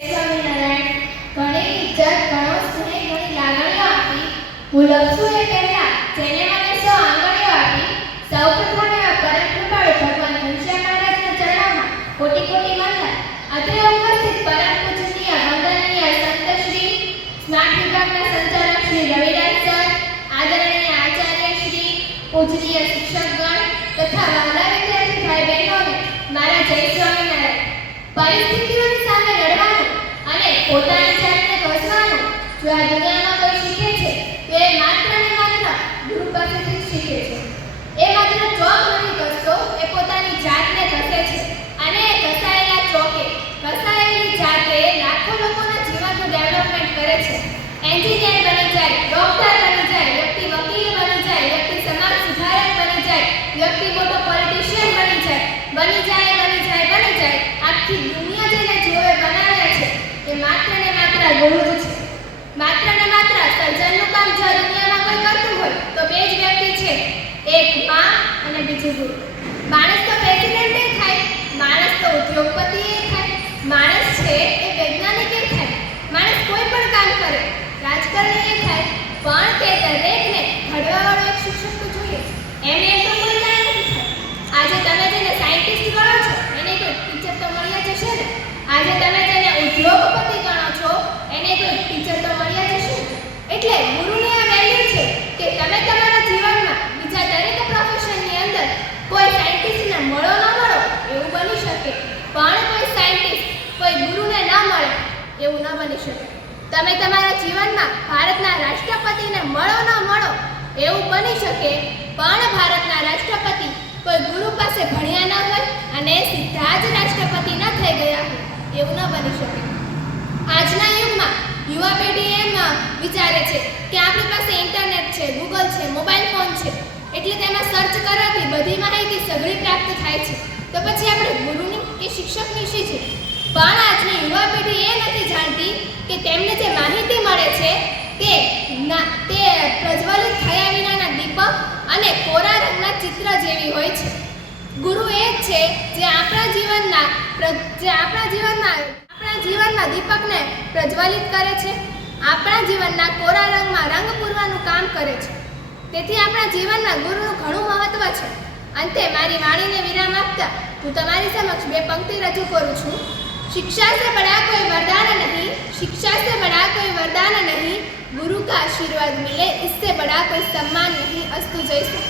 સ્વામિનારાયણ ઘણી ઇજ્જત ઘણો સ્નેહ ઘણી લાગણીઓ આપી હું લખું એ પહેલા જેને મને સૌ આંગણીઓ આપી સૌપ્રથમ એવા પરમ કૃપાળુ ભગવાન ઘનશ્યામ મહારાજના ચરણોમાં કોટી કોટી વંદન અત્રે ઉપસ્થિત પરમ પૂજનીય વંદનીય સંતશ્રી સ્માર્ટ વિભાગના સંચાલક શ્રી રવિરાજ સર આદરણીય આચાર્ય શ્રી પૂજનીય શિક્ષકગણ તથા વહાલા વિદ્યાર્થી ભાઈ બહેનોને મારા જય સ્વામિનારાયણ પરિસ્થિતિઓની સામે લડવાનું અને પોતાની જાતને ઘસવાનું જો આ દુનિયામાં કોઈ શીખે છે તો એ માત્ર ને માત્ર ગુરુ પાસેથી જ શીખે છે. એ માત્ર ચોક નથી ઘસતો, એ પોતાની જાતને ઘસે છે અને એ ઘસાયેલા ચોકે ઘસાયેલી જાતે લાખો લોકોના જીવનનું ડેવલપમેન્ટ કરે છે. એન્જિનિયર બની જાય, ડોક્ટર બની જાય, વ્યક્તિ વકીલ બની જાય, વ્યક્તિ સમાજ સુધારક બની જાય, વ્યક્તિ મોટો પોલિટિશિયન બની જાય, આખી દુનિયા જેને જોવે બનાવ્યા છે એ માત્ર ને માત્ર ગુરુ જ છે. માત્ર ને માત્ર સર્જનનું કામ જો દુનિયામાં કોઈ કરતું હોય તો બે જ વ્યક્તિ છે, એક માં અને બીજું ગુરુ. માણસ તો પ્રેસિડેન્ટ થાય, માણસ તો ઉદ્યોગપતિ થાય, માણસ છે એ વૈજ્ઞાનિક થાય, માણસ કોઈ પણ કામ કરે, રાજકારણી થાય, પણ તે દરેકને ઘડવાવાળો એક શિક્ષક તો જોઈએ. એમ તો કોઈ કાંઈ નથી થાય. આજે તમે જેને સાયન્ટિસ્ટ ગણો છો એને કોઈ ટીચર તો મળ્યા જશે ને. આજે તમે જેને ઉદ્યોગપતિ ગણો છો એને કોઈ ટીચર તો મળ્યા જશે ને. એટલે ગુરુની આ વેલ્યુ છે કે તમે તમારા જીવનમાં બીજા દરેક પ્રોફેશનની અંદર કોઈ સાયન્ટિસ્ટને મળો ન મળો એવું બની શકે, પણ કોઈ સાયન્ટિસ્ટ કોઈ ગુરુને ન મળે એવું ન બની શકે. તમે તમારા જીવનમાં ભારતના રાષ્ટ્રપતિને મળો ન મળો એવું બની શકે, પણ ભારતના રાષ્ટ્રપતિ કોઈ ગુરુ પાસે ભણ્યા ન હોય અને સીધા જ રાષ્ટ્રપતિ ન થઈ ગયા હોય એવું ન બની શકે. આજના યુગમાં યુવા પેઢી એમ વિચારે છે કે આપણી પાસે ઇન્ટરનેટ છે, ગૂગલ છે, મોબાઈલ ફોન છે, એટલે તેમાં સર્ચ કરવાથી બધી માહિતી સઘળી પ્રાપ્ત થાય છે, તો પછી આપણે ગુરુની કે શિક્ષકની શી છે? પણ આજની યુવા પેઢી એ નથી જાણતી કે તેમને જે માહિતી મળે છે તે પ્રજ્વલિત થયા વિનાના દીપક અને કોરા રંગના ચિત્ર જેવી હોય છે. ગુરુ એ જ છે જે આપણા જીવનના દીપકને પ્રજ્વલિત કરે છે, આપણા જીવનના કોરા રંગમાં રંગ પૂરવાનું કામ કરે છે. તેથી આપણા જીવનમાં ગુરુનું ઘણું મહત્વ છે. અંતે મારી વાણીને વિરામ આપતા હું તમારી સમક્ષ બે પંક્તિ રજૂ કરું છું. शिक्षा से बड़ा कोई वरदान नहीं, शिक्षा से बड़ा कोई वरदान नहीं, गुरु का आशीर्वाद मिले इससे बड़ा कोई सम्मान नहीं. अस्तु. जय श्री